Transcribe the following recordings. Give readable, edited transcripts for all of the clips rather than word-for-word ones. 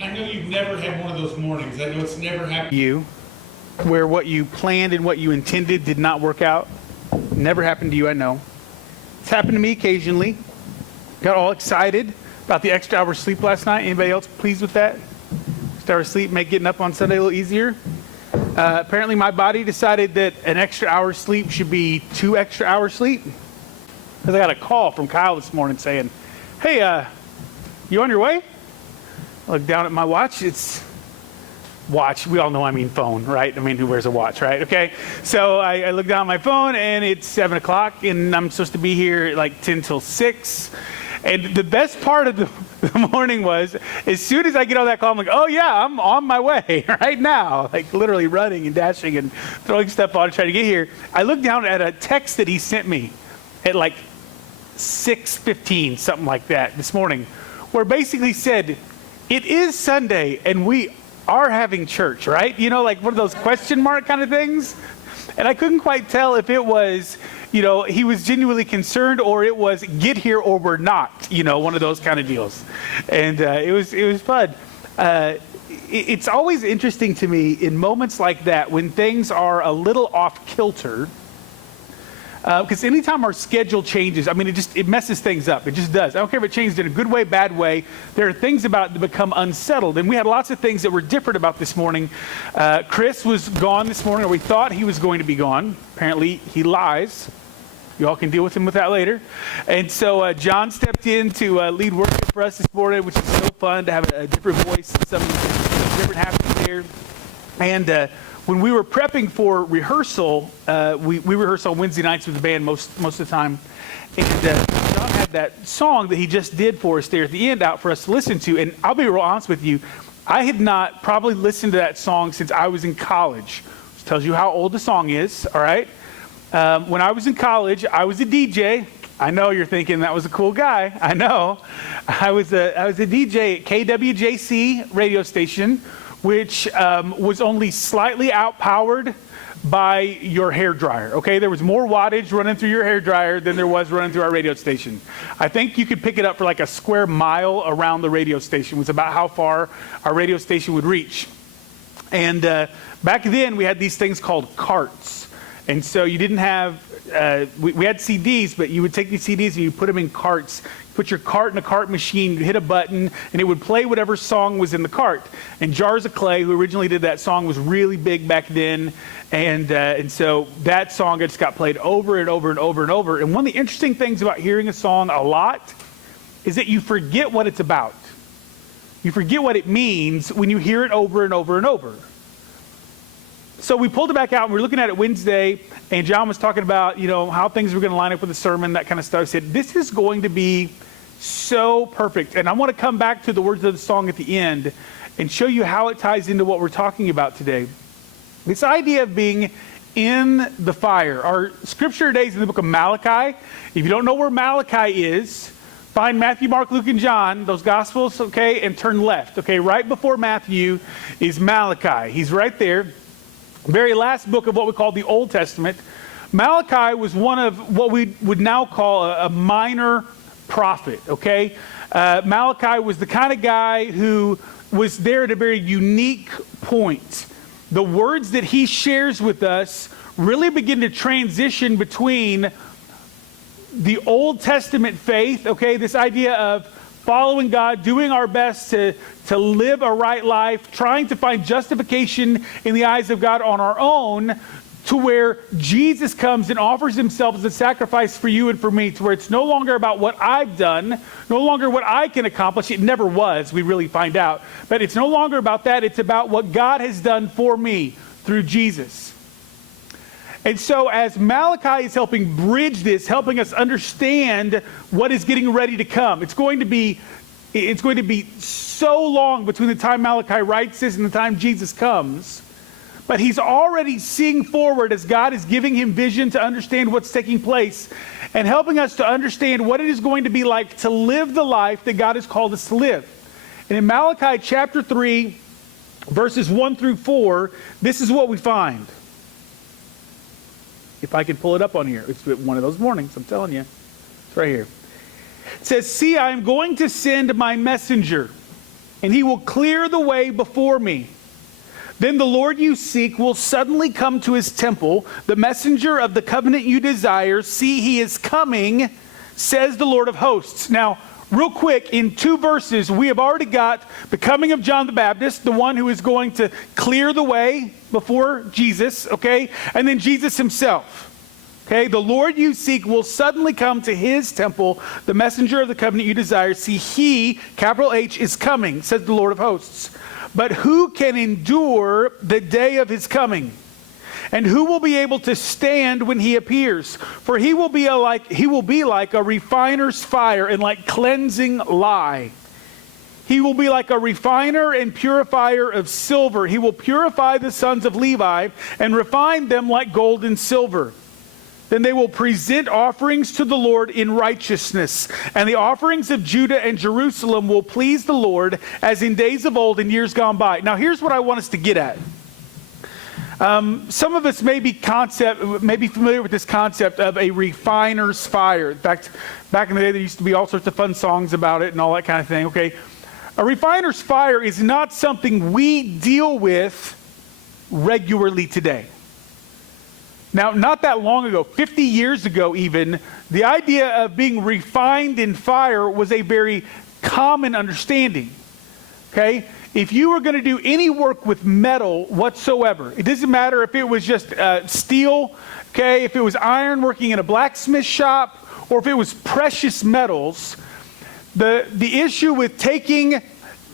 I know you've never had one of those mornings. I know it's never happened to You, where what you planned and what you intended did not work out. Never happened to you, I know. It's happened to me occasionally. Got all excited about the extra hour sleep last night. Anybody else pleased with that? Extra hour sleep make getting up on Sunday a little easier. Apparently my body decided that an extra hour sleep should be 2 extra hours sleep. Because I got a call from Kyle this morning saying, hey, you on your way? I look down at my watch. It's watch. We all know I mean phone, right? I mean, who wears a watch, right? Okay. So I look down at my phone and it's 7 o'clock and I'm supposed to be here at like 10 till 6. And the best part of the morning was, as soon as I get on that call, I'm like, oh yeah, I'm on my way right now. Like literally running and dashing and throwing stuff on to try to get here. I looked down at a text that he sent me at like 6:15, something like that this morning, where basically said, it is Sunday and we are having church, right? You know, like one of those question mark kind of things. And I couldn't quite tell if it was, you know, he was genuinely concerned or it was get here or we're not, you know, one of those kind of deals. And it was fun. It's always interesting to me in moments like that when things are a little off kilter. Because anytime our schedule changes, I mean, it messes things up. It just does. I don't care if it changes in a good way, bad way. There are things about it that become unsettled. And we had lots of things that were different about this morning. Chris was gone this morning, or we thought he was going to be gone. Apparently, he lies. You all can deal with him with that later. And so John stepped in to lead worship for us this morning, which is so fun to have a different voice, some different happening there. And when we were prepping for rehearsal, we rehearse on Wednesday nights with the band most of the time. And John had that song that he just did for us there at the end out for us to listen to. And I'll be real honest with you, I had not probably listened to that song since I was in college. Which tells you how old the song is, all right? When I was in college, I was a DJ. I know you're thinking that was a cool guy. I know. I was a DJ at KWJC radio station, which was only slightly outpowered by your hair dryer. Okay, there was more wattage running through your hair dryer than there was running through our radio station. I think you could pick it up for like a square mile around the radio station was about how far our radio station would reach. And back then we had these things called carts. And so you didn't have, we had CDs, but you would take these CDs and you put them in carts. Put your cart in a cart machine, you'd hit a button, and it would play whatever song was in the cart. And Jars of Clay, who originally did that song, was really big back then. And so that song just got played over and over and over and over. And one of the interesting things about hearing a song a lot is that you forget what it's about. You forget what it means when you hear it over and over and over. So we pulled it back out and we were looking at it Wednesday, and John was talking about, you know, how things were going to line up with the sermon, that kind of stuff. He said, this is going to be so perfect. And I want to come back to the words of the song at the end and show you how it ties into what we're talking about today. This idea of being in the fire. Our scripture today is in the book of Malachi. If you don't know where Malachi is, find Matthew, Mark, Luke, and John, those Gospels, okay, and turn left. Okay, right before Matthew is Malachi. He's right there. Very last book of what we call the Old Testament. Malachi was one of what we would now call a minor prophet, okay? Malachi was the kind of guy who was there at a very unique point. The words that he shares with us really begin to transition between the Old Testament faith, okay, this idea of following God, doing our best to live a right life, trying to find justification in the eyes of God on our own, to where Jesus comes and offers himself as a sacrifice for you and for me, to where it's no longer about what I've done, no longer what I can accomplish. It never was, we really find out. But it's no longer about that. It's about what God has done for me through Jesus. And so as Malachi is helping bridge this, helping us understand what is getting ready to come, it's going to be so long between the time Malachi writes this and the time Jesus comes. But he's already seeing forward as God is giving him vision to understand what's taking place and helping us to understand what it is going to be like to live the life that God has called us to live. And in Malachi chapter 3, verses 1 through 4, this is what we find. If I can pull it up on here. It's one of those mornings, I'm telling you. It's right here. It says, see, I am going to send my messenger. and he will clear the way before me. Then the Lord you seek will suddenly come to his temple. The messenger of the covenant you desire, see, he is coming, says the Lord of hosts. Now, real quick, in 2 verses, we have already got the coming of John the Baptist, the one who is going to clear the way before Jesus, okay? And then Jesus himself. Okay, the Lord you seek will suddenly come to his temple. The messenger of the covenant you desire, see, he, capital H, is coming, says the Lord of hosts. But who can endure the day of his coming? And who will be able to stand when he appears? For he will be like a refiner's fire and like cleansing lye. He will be like a refiner and purifier of silver. He will purify the sons of Levi and refine them like gold and silver. Then they will present offerings to the Lord in righteousness. And the offerings of Judah and Jerusalem will please the Lord as in days of old and years gone by. Now here's what I want us to get at. Some of us may be familiar with this concept of a refiner's fire. In fact, back in the day there used to be all sorts of fun songs about it and all that kind of thing. Okay, a refiner's fire is not something we deal with regularly today. Now, not that long ago, 50 years ago even, the idea of being refined in fire was a very common understanding, okay? If you were going to do any work with metal whatsoever, it doesn't matter if it was just steel, okay, if it was iron working in a blacksmith shop, or if it was precious metals, the issue with taking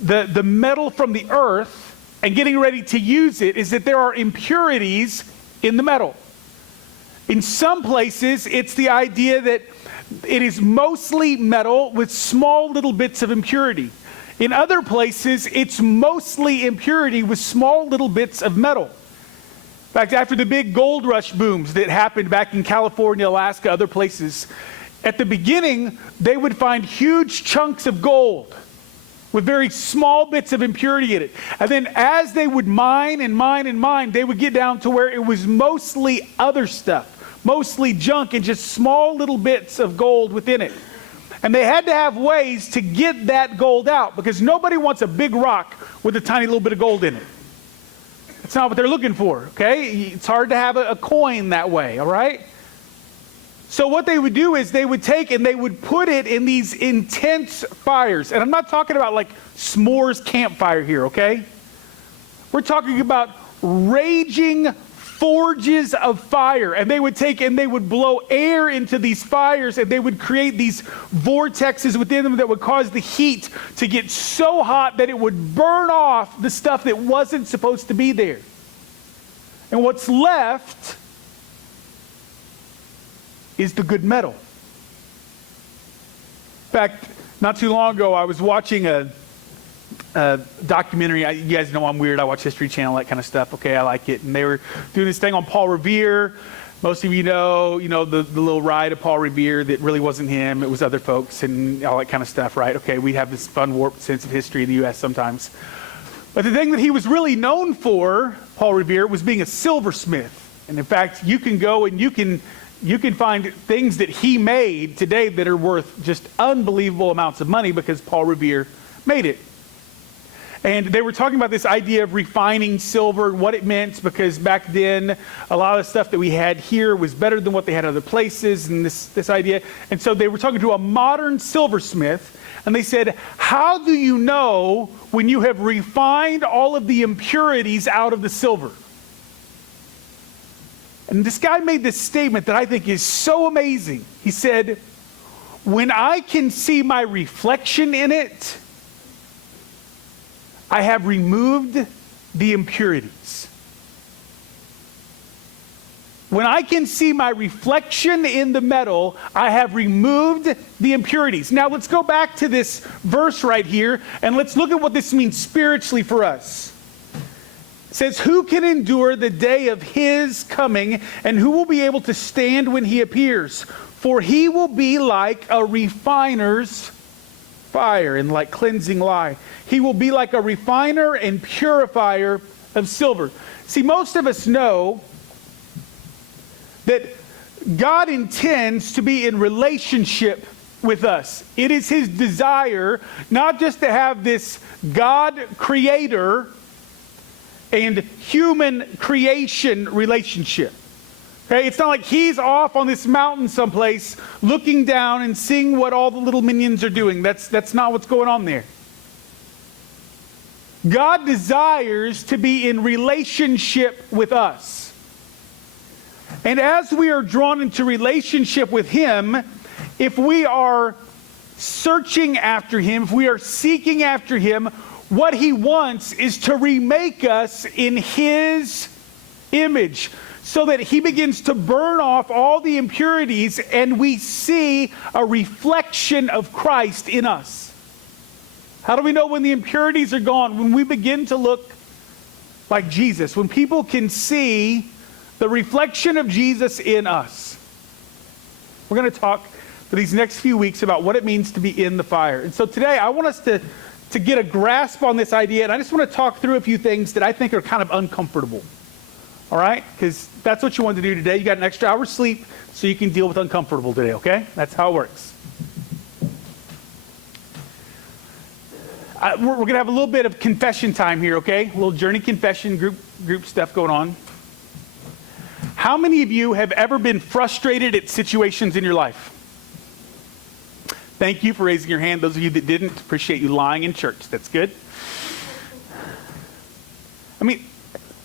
the metal from the earth and getting ready to use it is that there are impurities in the metal. In some places, it's the idea that it is mostly metal with small little bits of impurity. In other places, it's mostly impurity with small little bits of metal. In fact, after the big gold rush booms that happened back in California, Alaska, other places, at the beginning, they would find huge chunks of gold with very small bits of impurity in it. And then as they would mine and mine and mine, they would get down to where it was mostly other stuff. Mostly junk and just small little bits of gold within it. And they had to have ways to get that gold out because nobody wants a big rock with a tiny little bit of gold in it. That's not what they're looking for, okay? It's hard to have a coin that way, all right? So what they would do is they would take and they would put it in these intense fires. And I'm not talking about like s'mores campfire here, okay? We're talking about raging forges of fire, and they would take and they would blow air into these fires, and they would create these vortexes within them that would cause the heat to get so hot that it would burn off the stuff that wasn't supposed to be there. And what's left is the good metal. In fact, not too long ago, I was watching a documentary. You guys know I'm weird. I watch History Channel, that kind of stuff. Okay, I like it. And they were doing this thing on Paul Revere. Most of you know the little ride of Paul Revere that really wasn't him. It was other folks and all that kind of stuff, right? Okay, we have this fun warped sense of history in the U.S. sometimes. But the thing that he was really known for, Paul Revere, was being a silversmith. And in fact, you can go and you can find things that he made today that are worth just unbelievable amounts of money because Paul Revere made it. And they were talking about this idea of refining silver and what it meant, because back then a lot of stuff that we had here was better than what they had other places, and this idea. And so they were talking to a modern silversmith, and they said, how do you know when you have refined all of the impurities out of the silver? And this guy made this statement that I think is so amazing. He said, when I can see my reflection in it, I have removed the impurities. When I can see my reflection in the metal, I have removed the impurities. Now let's go back to this verse right here, and let's look at what this means spiritually for us. It says, who can endure the day of his coming, and who will be able to stand when he appears? For he will be like a refiner's fire and like cleansing lye. He will be like a refiner and purifier of silver. See, most of us know that God intends to be in relationship with us. It is his desire not just to have this God creator and human creation relationship. Okay, it's not like he's off on this mountain someplace looking down and seeing what all the little minions are doing. That's not what's going on there. God desires to be in relationship with us. And as we are drawn into relationship with him, if we are searching after him, if we are seeking after him, what he wants is to remake us in his image, so that he begins to burn off all the impurities and we see a reflection of Christ in us. How do we know when the impurities are gone? When we begin to look like Jesus, when people can see the reflection of Jesus in us. We're going to talk for these next few weeks about what it means to be in the fire. And so today I want us to get a grasp on this idea, and I just want to talk through a few things that I think are kind of uncomfortable. All right? Because that's what you want to do today. You got an extra hour's sleep so you can deal with uncomfortable today, okay? That's how it works. We're going to have a little bit of confession time here, okay? A little journey confession group stuff going on. How many of you have ever been frustrated at situations in your life? Thank you for raising your hand. Those of you that didn't, appreciate you lying in church. That's good. I mean,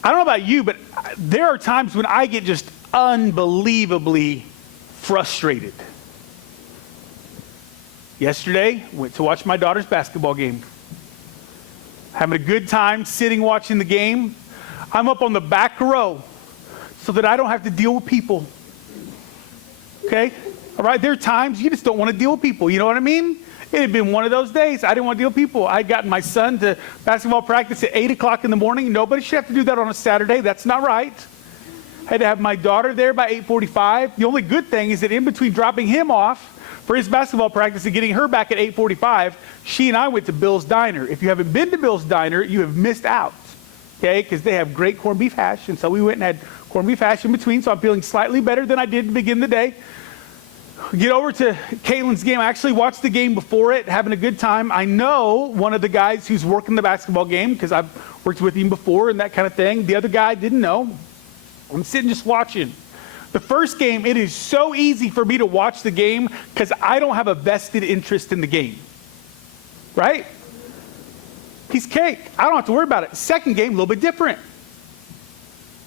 I don't know about you, but there are times when I get just unbelievably frustrated. Yesterday, went to watch my daughter's basketball game. Having a good time sitting watching the game. I'm up on the back row so that I don't have to deal with people. Okay? All right? There are times you just don't want to deal with people. You know what I mean? It had been one of those days. I didn't want to deal with people. I'd gotten my son to basketball practice at 8 o'clock in the morning. Nobody should have to do that on a Saturday. That's not right. I had to have my daughter there by 8:45. The only good thing is that in between dropping him off for his basketball practice and getting her back at 8:45, she and I went to Bill's Diner. If you haven't been to Bill's Diner, you have missed out. Okay? Because they have great corned beef hash. And so we went and had corned beef hash in between. So I'm feeling slightly better than I did to begin the day. Get over to Caitlin's game. I actually watched the game before it, having a good time. I know one of the guys who's working the basketball game because I've worked with him before and that kind of thing. The other guy didn't know. I'm sitting just watching. The first game, it is so easy for me to watch the game because I don't have a vested interest in the game. Right? Piece of cake. I don't have to worry about it. Second game, a little bit different.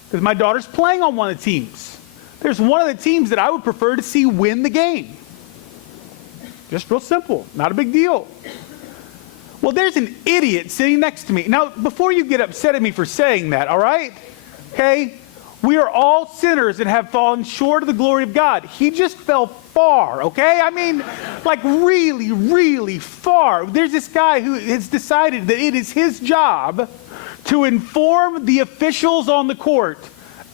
Because my daughter's playing on one of the teams. There's one of the teams that I would prefer to see win the game. Just real simple. Not a big deal. Well, there's an idiot sitting next to me. Now, before you get upset at me for saying that, all right? Okay? We are all sinners and have fallen short of the glory of God. He just fell far, okay? I mean, like really, really far. There's this guy who has decided that it is his job to inform the officials on the court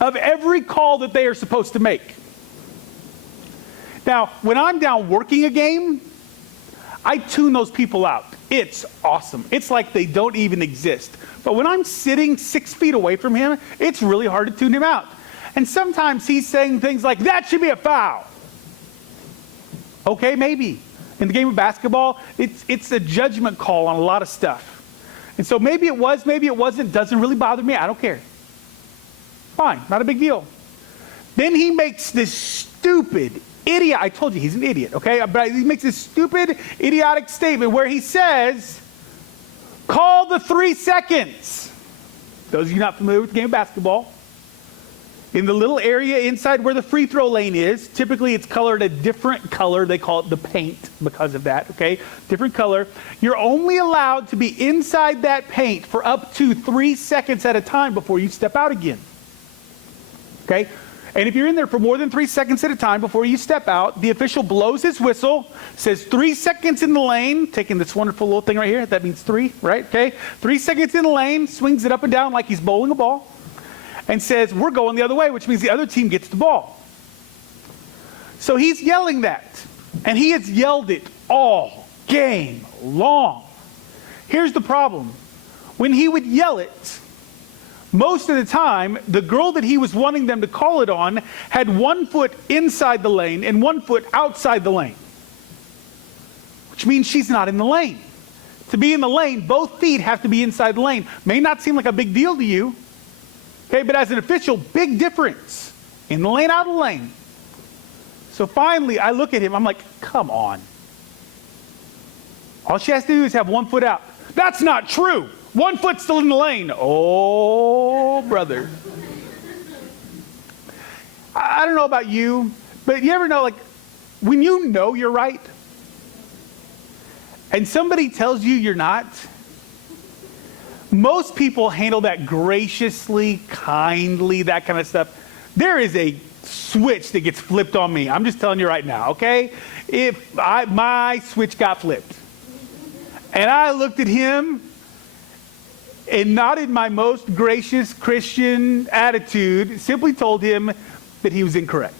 of every call that they are supposed to make. Now, when I'm down working a game, I tune those people out. It's awesome. It's like they don't even exist. But when I'm sitting 6 feet away from him, it's really hard to tune him out. And sometimes he's saying things like, that should be a foul. Okay, maybe. In the game of basketball, it's a judgment call on a lot of stuff. And so maybe it was, maybe it wasn't. Doesn't really bother me. I don't care. Fine, not a big deal. Then he makes this stupid idiot. I told you he's an idiot, okay? But he makes this stupid, idiotic statement where he says, call the 3 seconds. Those of you not familiar with the game of basketball, in the little area inside where the free throw lane is, typically it's colored a different color. They call it the paint because of that, okay? Different color. You're only allowed to be inside that paint for up to 3 seconds at a time before you step out again. Okay? And if you're in there for more than 3 seconds at a time before you step out, the official blows his whistle, says 3 seconds in the lane, taking this wonderful little thing right here, that means 3, right? Okay? 3 seconds in the lane, swings it up and down like he's bowling a ball, and says, we're going the other way, which means the other team gets the ball. So he's yelling that, and he has yelled it all game long. Here's the problem. When he would yell it, most of the time, the girl that he was wanting them to call it on had 1 foot inside the lane and 1 foot outside the lane. which means she's not in the lane. To be in the lane, both feet have to be inside the lane. May not seem like a big deal to you, okay, but as an official, big difference. In the lane, out of the lane. So finally, I look at him, I'm like, come on. All she has to do is have one foot out. That's not true. One foot's still in the lane. Oh, brother. I don't know about you, but you ever know, like, when you know you're right, and somebody tells you you're not, most people handle that graciously, kindly, that kind of stuff. There is a switch that gets flipped on me. I'm just telling you right now, okay? My switch got flipped. And I looked at him and not in my most gracious Christian attitude, simply told him that he was incorrect.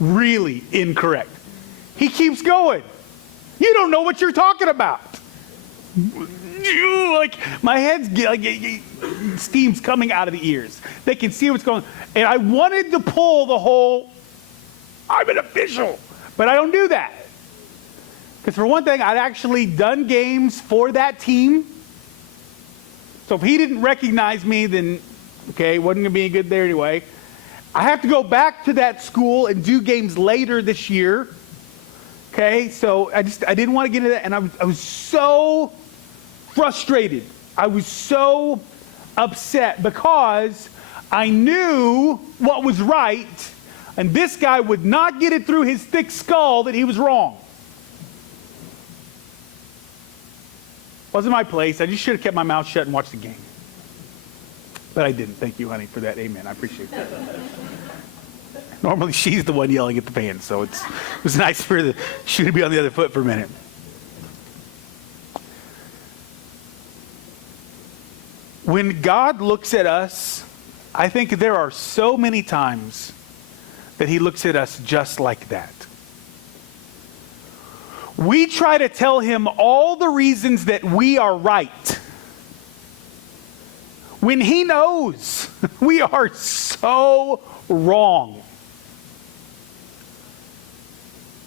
Really incorrect. He keeps going. You don't know what you're talking about. Like, my head's like, steam's coming out of the ears. They can see what's going on. And I wanted to pull the whole, I'm an official, but I don't do that. Because for one thing, I'd actually done games for that team. So if he didn't recognize me, then, okay, wasn't going to be any good there anyway. I have to go back to that school and do games later this year. Okay, so I didn't want to get into that, and I was so frustrated. I was so upset because I knew what was right, and this guy would not get it through his thick skull that he was wrong. Wasn't my place. I just should have kept my mouth shut and watched the game. But I didn't. Thank you, honey, for that. Amen. I appreciate that. Normally, she's the one yelling at the fans, so it was nice for she to be on the other foot for a minute. When God looks at us, I think there are so many times that he looks at us just like that. We try to tell him all the reasons that we are right, when he knows we are so wrong.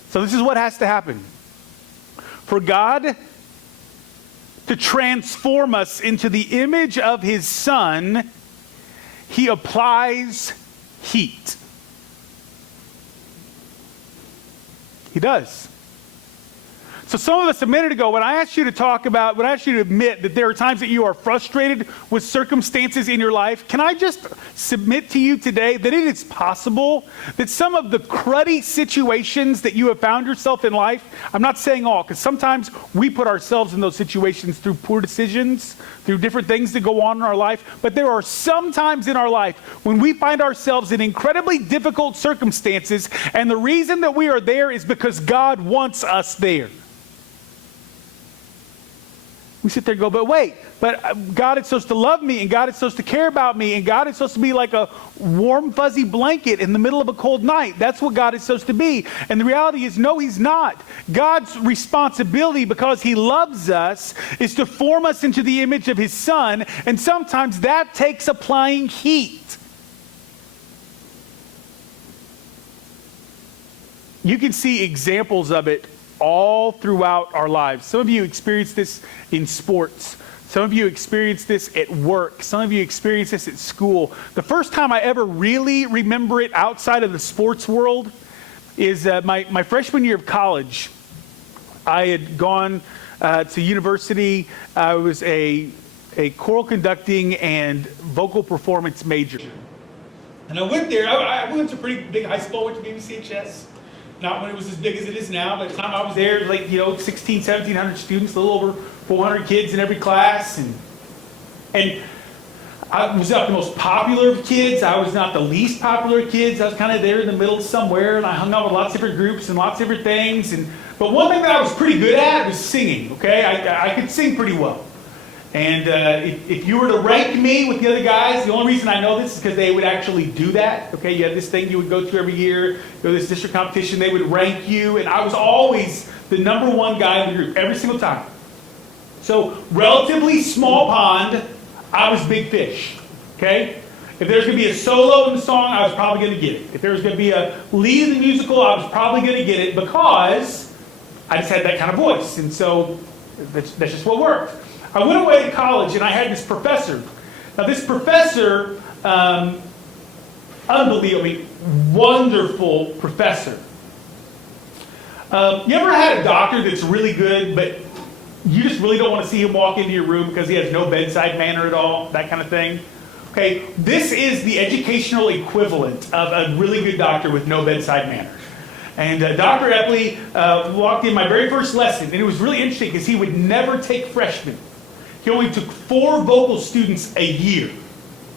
So this is what has to happen. For God to transform us into the image of his Son, he applies heat. He does. So some of us a minute ago, when I asked you to admit that there are times that you are frustrated with circumstances in your life, can I just submit to you today that it is possible that some of the cruddy situations that you have found yourself in life, I'm not saying all, because sometimes we put ourselves in those situations through poor decisions, through different things that go on in our life, but there are some times in our life when we find ourselves in incredibly difficult circumstances, and the reason that we are there is because God wants us there. We sit there and go, but wait, God is supposed to love me, and God is supposed to care about me, and God is supposed to be like a warm, fuzzy blanket in the middle of a cold night. That's what God is supposed to be. And the reality is, no, he's not. God's responsibility, because he loves us, is to form us into the image of his Son, and sometimes that takes applying heat. You can see examples of it all throughout our lives. Some of you experience this in sports. Some of you experience this at work. Some of you experience this at school. The first time I ever really remember it outside of the sports world is my freshman year of college. I had gone to university. I was a choral conducting and vocal performance major. And I went there. I went to a pretty big high school. I went to BBCHS. Not when it was as big as it is now. By the time I was there, like, 16, 1,700 students, a little over 400 kids in every class. And I was not the most popular of kids. I was not the least popular of kids. I was kind of there in the middle somewhere, and I hung out with lots of different groups and lots of different things. But one thing that I was pretty good at was singing, okay? I could sing pretty well. And if you were to rank me with the other guys, the only reason I know this is because they would actually do that. Okay, you had this thing you would go to every year, go to this district competition, they would rank you, and I was always the number one guy in the group, every single time. So, relatively small pond, I was big fish. Okay? If there's going to be a solo in the song, I was probably going to get it. If there was going to be a lead in the musical, I was probably going to get it because I just had that kind of voice, and so that's just what worked. I went away to college, and I had this professor. Now, this professor, unbelievably wonderful professor. You ever had a doctor that's really good, but you just really don't want to see him walk into your room because he has no bedside manner at all, that kind of thing? Okay, this is the educational equivalent of a really good doctor with no bedside manner. And Dr. Epley walked in my very first lesson, and it was really interesting because he would never take freshmen. He only took 4 vocal students a year.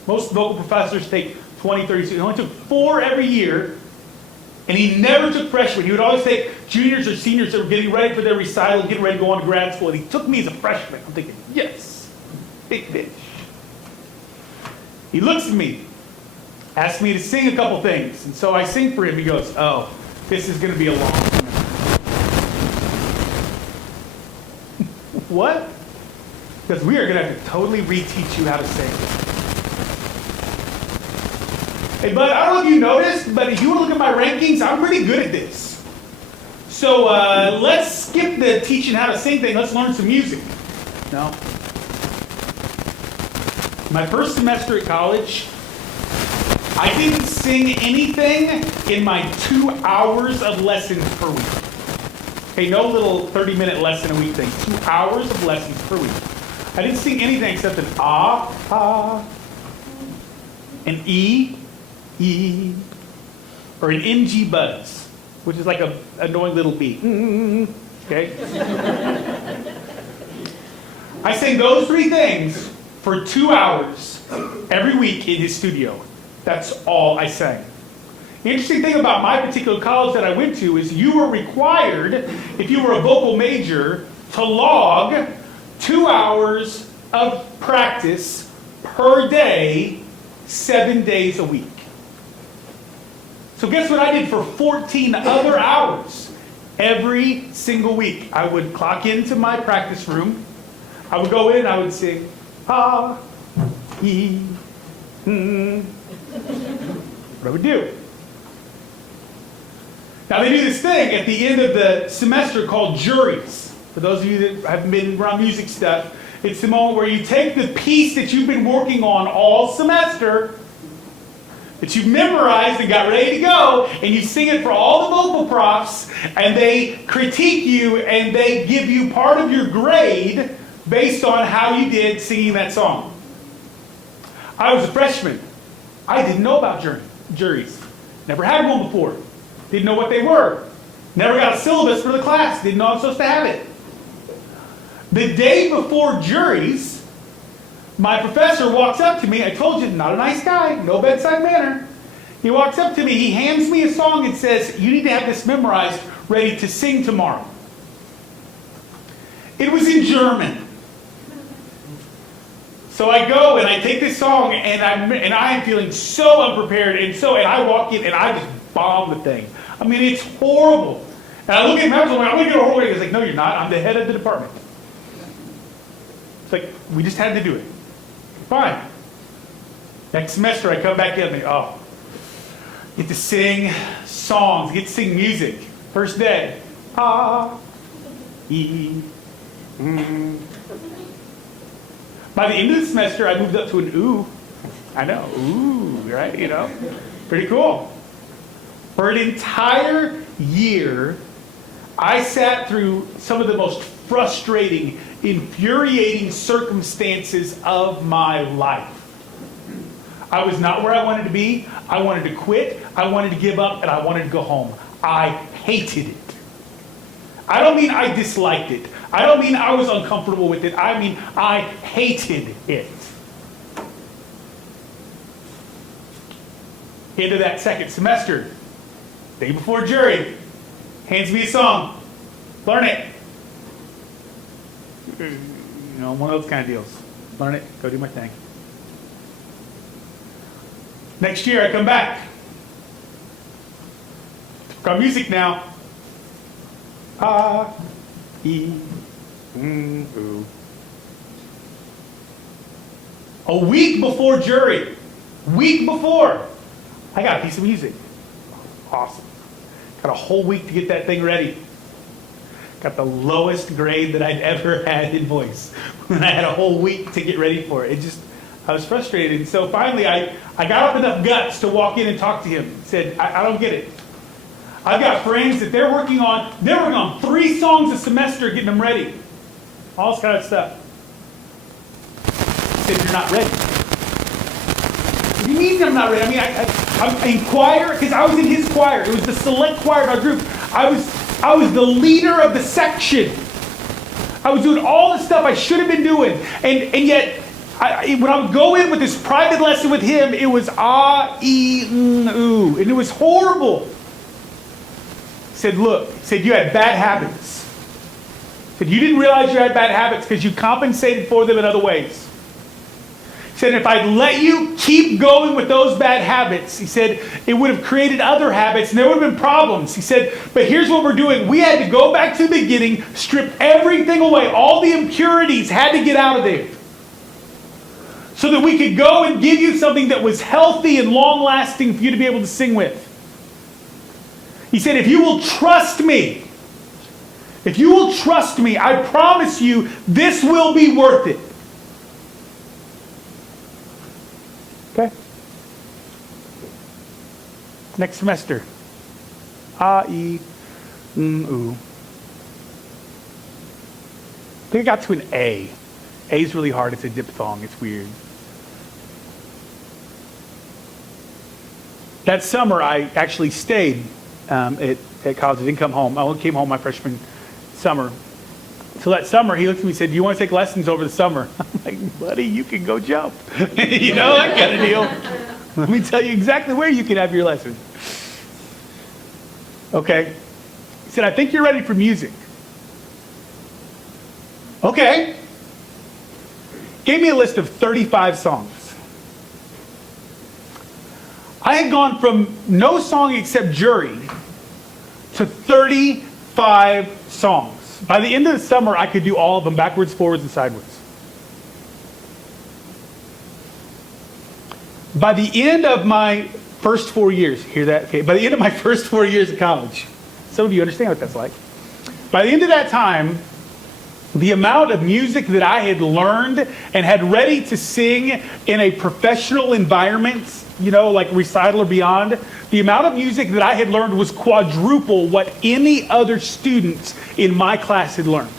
Most vocal professors take 20, 30 students. He only took 4 every year, and he never took freshmen. He would always take juniors or seniors that were getting ready for their recital, getting ready to go on to grad school, and he took me as a freshman. I'm thinking, yes, big fish. He looks at me, asks me to sing a couple things, and so I sing for him. He goes, oh, this is going to be a long semester. What? Because we are going to have to totally reteach you how to sing. Hey, bud, I don't know if you noticed, but if you want to look at my rankings, I'm pretty good at this. So let's skip the teaching how to sing thing. Let's learn some music. No. My first semester at college, I didn't sing anything in my 2 hours of lessons per week. Okay, no little 30-minute lesson a week thing. 2 hours of lessons per week. I didn't sing anything except an an E, or an NG buzz, which is like a annoying little B. Okay? I sang those 3 things for 2 hours every week in his studio. That's all I sang. The interesting thing about my particular college that I went to is you were required, if you were a vocal major, to log 2 hours of practice per day, 7 days a week. So guess what I did for 14 other hours? Every single week, I would clock into my practice room. I would go in, I would sing, what I would do. Now they do this thing at the end of the semester called juries. For those of you that have been around music stuff, it's the moment where you take the piece that you've been working on all semester, that you've memorized and got ready to go, and you sing it for all the vocal profs, and they critique you and they give you part of your grade based on how you did singing that song. I was a freshman. I didn't know about juries. Never had one before. Didn't know what they were. Never got a syllabus for the class. Didn't know I was supposed to have it. The day before juries, my professor walks up to me. I told you, not a nice guy, no bedside manner. He walks up to me, he hands me a song and says, you need to have this memorized, ready to sing tomorrow. It was in German. So I go and I take this song and I am feeling so unprepared and I walk in and I just bomb the thing. I mean, it's horrible. And I look at him and I'm like, I'm going to get a whole grade. He's like, no, you're not. I'm the head of the department. It's like, we just had to do it. Fine. Next semester I come back in and think, oh, get to sing songs, get to sing music. First day. By the end of the semester, I moved up to an ooh. I know, ooh, right? You know, pretty cool. For an entire year, I sat through some of the most frustrating, infuriating circumstances of my life. I was not where I wanted to be. I wanted to quit. I wanted to give up, and I wanted to go home. I hated it. I don't mean I disliked it. I don't mean I was uncomfortable with it. I mean I hated it. Into that second semester, day before jury, hands me a song. Learn it. You know, one of those kind of deals. Learn it, go do my thing. Next year I come back. Got music now. Ooh. A week before jury, week before, I got a piece of music. Awesome. Got a whole week to get that thing ready. got the lowest grade that I'd ever had in voice. And I had a whole week to get ready for it. I was frustrated. And so finally, I got up enough guts to walk in and talk to him. Said, I don't get it. I've got friends that they're working on 3 songs a semester, getting them ready. All this kind of stuff. He said, you're not ready. What do you mean I'm not ready? I mean, I'm in choir, because I was in his choir. It was the select choir of our group. I was the leader of the section. I was doing all the stuff I should have been doing. And yet, when I would go in with this private lesson with him, it was ooh. And it was horrible. He said, look, you had bad habits. He said, you didn't realize you had bad habits because you compensated for them in other ways. He said, if I'd let you keep going with those bad habits, he said, it would have created other habits and there would have been problems. He said, but here's what we're doing. We had to go back to the beginning, strip everything away. All the impurities had to get out of there, so that we could go and give you something that was healthy and long-lasting for you to be able to sing with. He said, if you will trust me, I promise you this will be worth it. Okay? Next semester. Ooh. I think I got to an A. A is really hard. It's a diphthong. It's weird. That summer, I actually stayed at college. I didn't come home. I only came home my freshman summer. So that summer, he looked at me and said, do you want to take lessons over the summer? I'm like, buddy, you can go jump. You know, that kind of deal. Let me tell you exactly where you can have your lessons. Okay. He said, I think you're ready for music. Okay. Gave me a list of 35 songs. I had gone from no song except Jury to 35 songs. By the end of the summer, I could do all of them backwards, forwards, and sideways. By the end of my first 4 years, hear that? Okay. By the end of my first 4 years of college, some of you understand what that's like. By the end of that time, the amount of music that I had learned and had ready to sing in a professional environment, you know, like recital or beyond, the amount of music that I had learned was quadruple what any other students in my class had learned.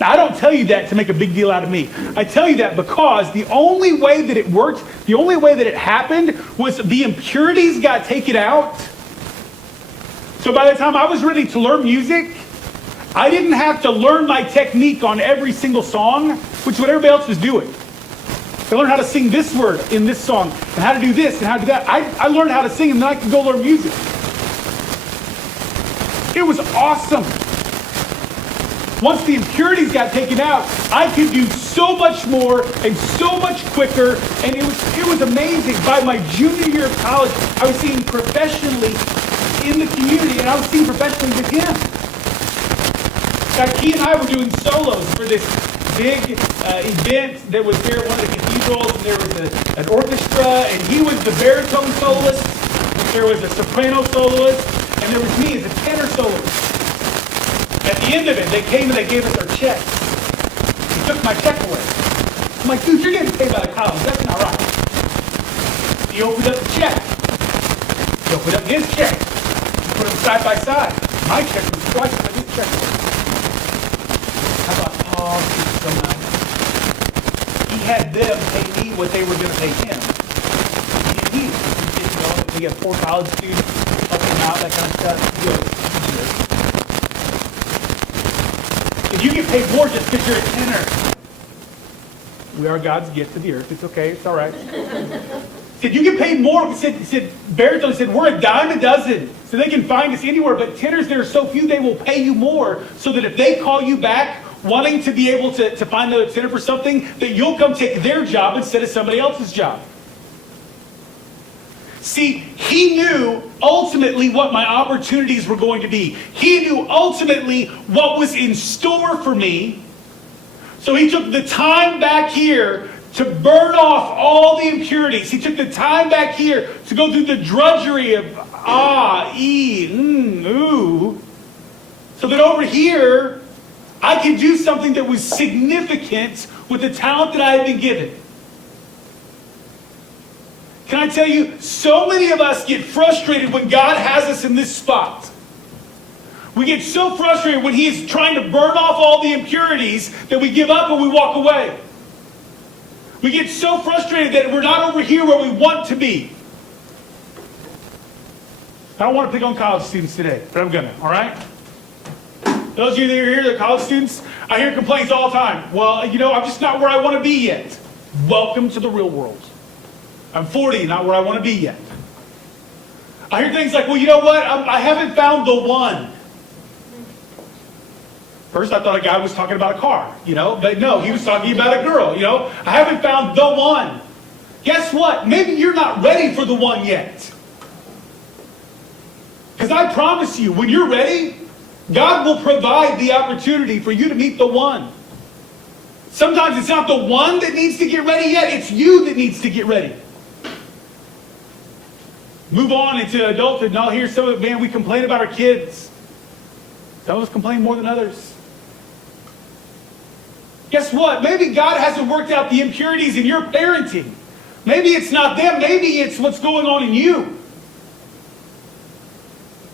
Now, I don't tell you that to make a big deal out of me. I tell you that because the only way that it worked, the only way that it happened was the impurities got taken out. So by the time I was ready to learn music, I didn't have to learn my technique on every single song, which is what everybody else was doing. I learned how to sing this word in this song, and how to do this, and how to do that. I learned how to sing, and then I could go learn music. It was awesome. Once the impurities got taken out, I could do so much more and so much quicker, and it was amazing. By my junior year of college, I was singing professionally in the community, and I was singing professionally with him. He and I were doing solos for this big event that was here at one of the cathedrals, and there was an orchestra, and he was the baritone soloist, there was a soprano soloist, and there was me as a tenor soloist. At the end of it, they came and they gave us our checks. He took my check away. I'm like, dude, you're getting paid by the college. That's not right. He opened up the check. He opened up his check. He put them side by side. My check was twice what his check was. I thought, oh, this is so nice. He had them pay me what they were going to pay him. He we have 4 college students, helping him out, that kind of stuff. Good. If you get paid more just because you're a tenor, we are God's gift to the earth. It's okay. It's all right. Said you get paid more. Said baritone said we're a dime a dozen, so they can find us anywhere. But tenors, there are so few, they will pay you more, so that if they call you back wanting to be able to find another tenor for something, that you'll come take their job instead of somebody else's job. See, he knew ultimately what my opportunities were going to be. He knew ultimately what was in store for me. So he took the time back here to burn off all the impurities. He took the time back here to go through the drudgery of ooh, So that over here, I can do something that was significant with the talent that I had been given. Can I tell you, so many of us get frustrated when God has us in this spot. We get so frustrated when He's trying to burn off all the impurities that we give up and we walk away. We get so frustrated that we're not over here where we want to be. I don't want to pick on college students today, but I'm gonna, all right? Those of you that are here that are college students, I hear complaints all the time. Well, I'm just not where I want to be yet. Welcome to the real world. I'm 40, not where I want to be yet. I hear things like, well, you know what? I haven't found the one. First, I thought a guy was talking about a car, but no, he was talking about a girl, I haven't found the one. Guess what? Maybe you're not ready for the one yet. Because I promise you, when you're ready, God will provide the opportunity for you to meet the one. Sometimes it's not the one that needs to get ready yet, it's you that needs to get ready. Move on into adulthood, and I'll hear some of it, man, we complain about our kids. Some of us complain more than others. Guess what? Maybe God hasn't worked out the impurities in your parenting. Maybe it's not them, maybe it's what's going on in you.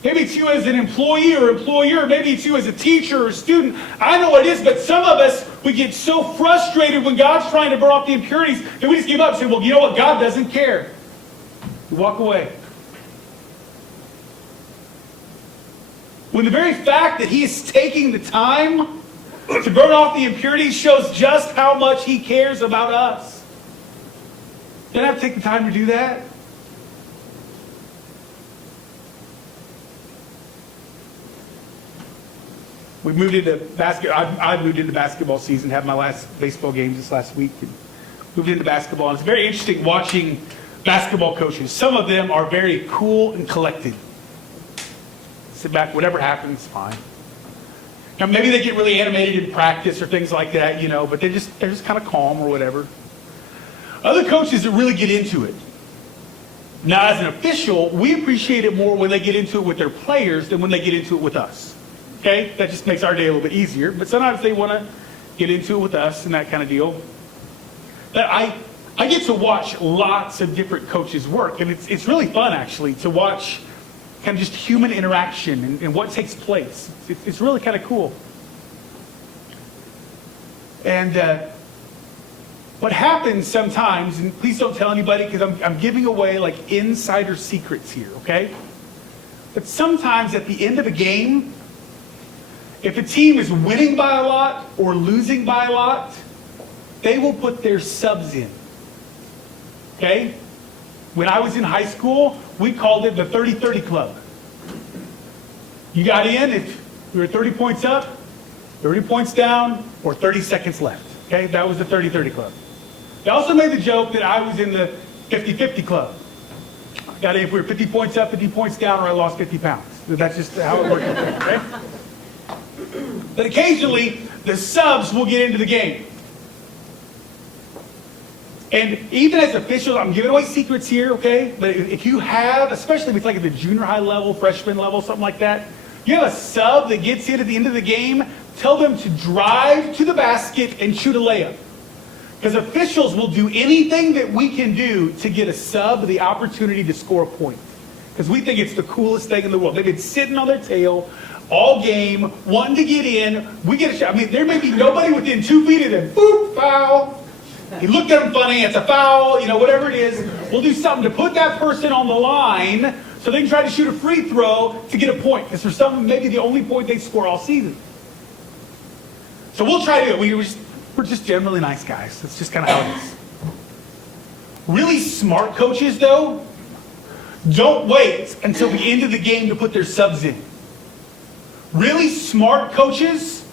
Maybe it's you as an employee or employer. Maybe it's you as a teacher or student. I know what it is, but some of us, we get so frustrated when God's trying to burn off the impurities that we just give up and say, well, you know what? God doesn't care. We walk away. When the very fact that He is taking the time to burn off the impurities shows just how much He cares about us. Didn't I have to take the time to do that? We moved into I moved into basketball season, had my last baseball game this last week, and moved into basketball. And it's very interesting watching basketball coaches. Some of them are very cool and collected. Sit back, whatever happens, fine. Now maybe they get really animated in practice or things like that, but they're just kind of calm or whatever. Other coaches that really get into it. Now as an official, we appreciate it more when they get into it with their players than when they get into it with us. Okay, that just makes our day a little bit easier. But sometimes they want to get into it with us and that kind of deal. But I get to watch lots of different coaches work, and it's really fun actually to watch kind of just human interaction and what takes place. It's really kind of cool. And what happens sometimes, and please don't tell anybody because I'm giving away like insider secrets here, okay? But sometimes at the end of a game, if a team is winning by a lot or losing by a lot, they will put their subs in. Okay? When I was in high school, we called it the 30-30 club. You got in if you were 30 points up, 30 points down, or 30 seconds left. Okay? That was the 30-30 club. They also made the joke that I was in the 50-50 club. Got in if we were 50 points up, 50 points down, or I lost 50 pounds. That's just how it worked. Okay? But occasionally, the subs will get into the game. And even as officials, I'm giving away secrets here, okay? But if you have, especially if it's like at the junior high level, freshman level, something like that, you have a sub that gets in at the end of the game, tell them to drive to the basket and shoot a layup. Because officials will do anything that we can do to get a sub the opportunity to score a point. Because we think it's the coolest thing in the world. They've been sitting on their tail all game, wanting to get in. We get a shot. I mean, there may be nobody within 2 feet of them. Boop, foul. He looked at him funny. It's a foul. Whatever it is. We'll do something to put that person on the line so they can try to shoot a free throw to get a point. Because for some, maybe the only point they score all season. So we'll try to do it. We're just generally nice guys. That's just kind of how it is. Really smart coaches, though, don't wait until the end of the game to put their subs in. Really smart coaches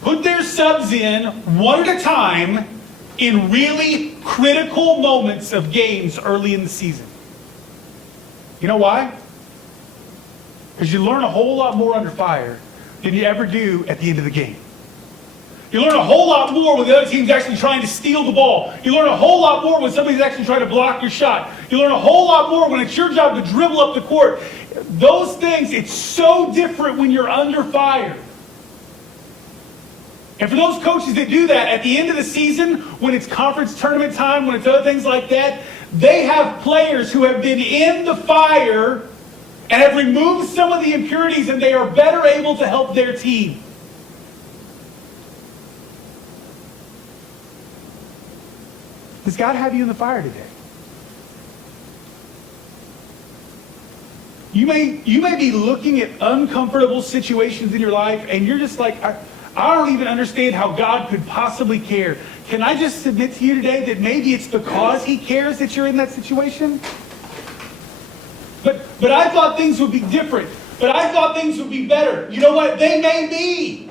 put their subs in one at a time in really critical moments of games early in the season. You know why? Because you learn a whole lot more under fire than you ever do at the end of the game. You learn a whole lot more when the other team's actually trying to steal the ball. You learn a whole lot more when somebody's actually trying to block your shot. You learn a whole lot more when it's your job to dribble up the court. Those things, it's so different when you're under fire. And for those coaches that do that, at the end of the season, when it's conference tournament time, when it's other things like that, they have players who have been in the fire and have removed some of the impurities, and they are better able to help their team. Does God have you in the fire today? You may be looking at uncomfortable situations in your life, and you're just like, I don't even understand how God could possibly care. Can I just submit to you today that maybe it's because He cares that you're in that situation? But I thought things would be different. But I thought things would be better. You know what? They may be.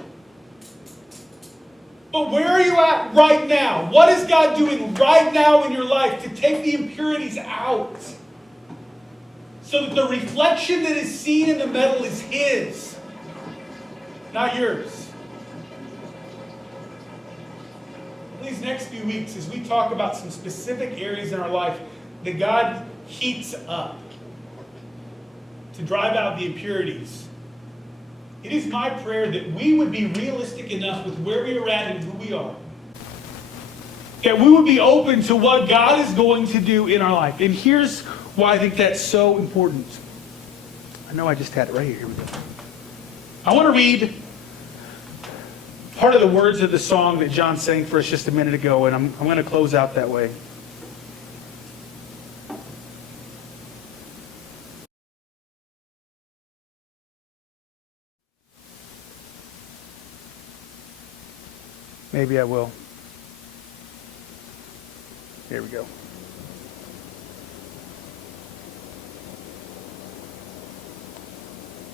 But where are you at right now? What is God doing right now in your life to take the impurities out? So that the reflection that is seen in the metal is His, not yours. These next few weeks, as we talk about some specific areas in our life that God heats up to drive out the impurities, it is my prayer that we would be realistic enough with where we are at and who we are. That we would be open to what God is going to do in our life. And here's why I think that's so important. I know I just had it right here. Here we go. I want to read part of the words of the song that John sang for us just a minute ago, and I'm going to close out that way. Maybe I will. Here we go.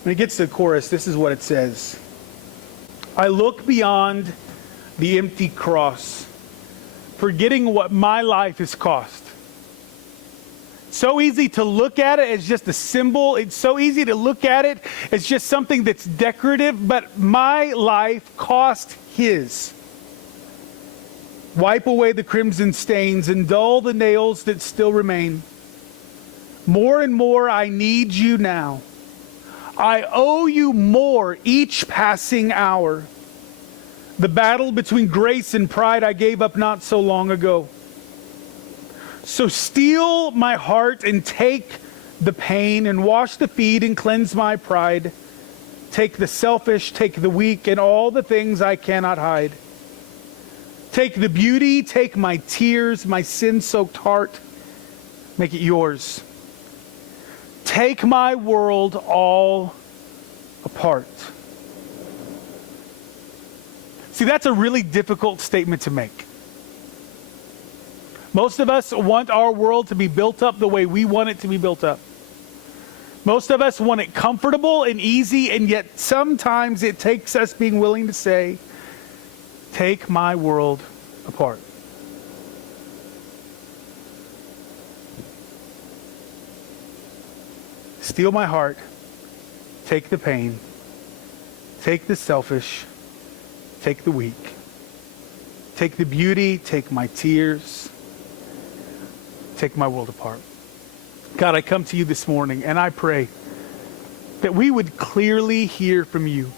When it gets to the chorus, this is what it says. I look beyond the empty cross, forgetting what my life has cost. It's so easy to look at it as just a symbol. It's so easy to look at it as just something that's decorative, but my life cost His. Wipe away the crimson stains and dull the nails that still remain. More and more I need you now. I owe you more each passing hour. The battle between grace and pride I gave up not so long ago. So steal my heart and take the pain and wash the feet and cleanse my pride. Take the selfish, take the weak, and all the things I cannot hide. Take the beauty, take my tears, my sin-soaked heart. Make it yours. Take my world all apart. See, that's a really difficult statement to make. Most of us want our world to be built up the way we want it to be built up. Most of us want it comfortable and easy, and yet sometimes it takes us being willing to say, take my world apart. Steal my heart, take the pain, take the selfish, take the weak, take the beauty, take my tears, take my world apart. God, I come to you this morning and I pray that we would clearly hear from you.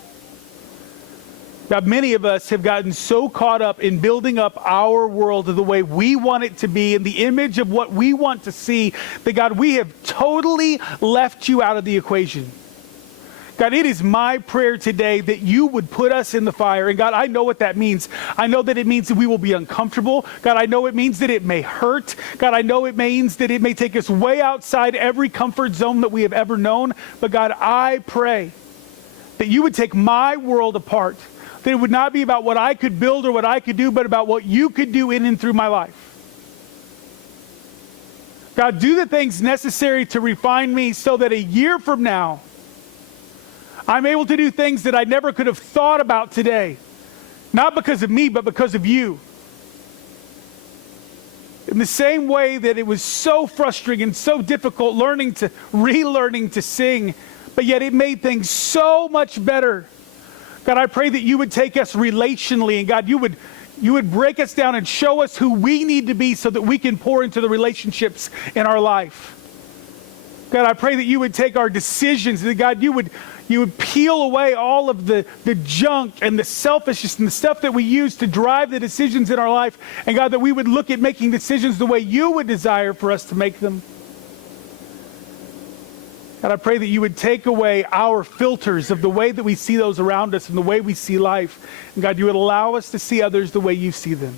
God, many of us have gotten so caught up in building up our world the way we want it to be, in the image of what we want to see, that God, we have totally left you out of the equation. God, it is my prayer today that you would put us in the fire. And God, I know what that means. I know that it means that we will be uncomfortable. God, I know it means that it may hurt. God, I know it means that it may take us way outside every comfort zone that we have ever known. But God, I pray that you would take my world apart. That it would not be about what I could build or what I could do, but about what you could do in and through my life. God, do the things necessary to refine me so that a year from now, I'm able to do things that I never could have thought about today. Not because of me, but because of you. In the same way that it was so frustrating and so difficult relearning to sing, but yet it made things so much better. God, I pray that you would take us relationally, and God, you would break us down and show us who we need to be so that we can pour into the relationships in our life. God, I pray that you would take our decisions, that God, you would peel away all of the junk and the selfishness and the stuff that we use to drive the decisions in our life. And God, that we would look at making decisions the way you would desire for us to make them. God, I pray that you would take away our filters of the way that we see those around us and the way we see life. And God, you would allow us to see others the way you see them.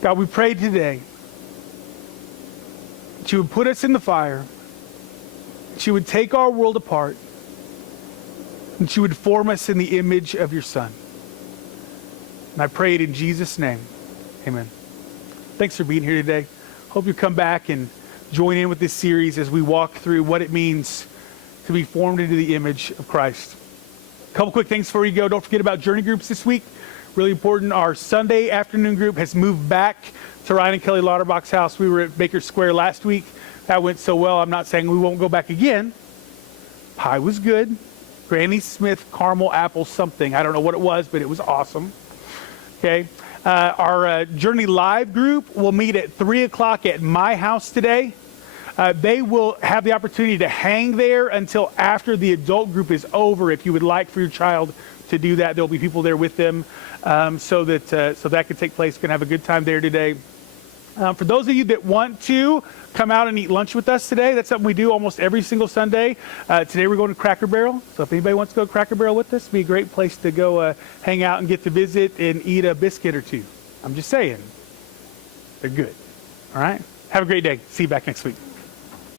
God, we pray today that you would put us in the fire, that you would take our world apart, that you would form us in the image of your Son. And I pray it in Jesus' name. Amen. Thanks for being here today. Hope you come back and join in with this series as we walk through what it means to be formed into the image of Christ. A couple quick things before you go. Don't forget about journey groups this week. Really important. Our Sunday afternoon group has moved back to Ryan and Kelly Lauterbach's house. We were at Baker Square last week. That went so well. I'm not saying we won't go back again. Pie was good. Granny Smith caramel apple something. I don't know what it was, but it was awesome. Okay. Our Journey Live group will meet at 3 o'clock at my house today. They will have the opportunity to hang there until after the adult group is over. If you would like for your child to do that, there'll be people there with them so that can take place. Going to have a good time there today. For those of you that want to come out and eat lunch with us today, that's something we do almost every single Sunday. Today we're going to Cracker Barrel. So if anybody wants to go to Cracker Barrel with us, it'd be a great place to go hang out and get to visit and eat a biscuit or two. I'm just saying. They're good. All right? Have a great day. See you back next week.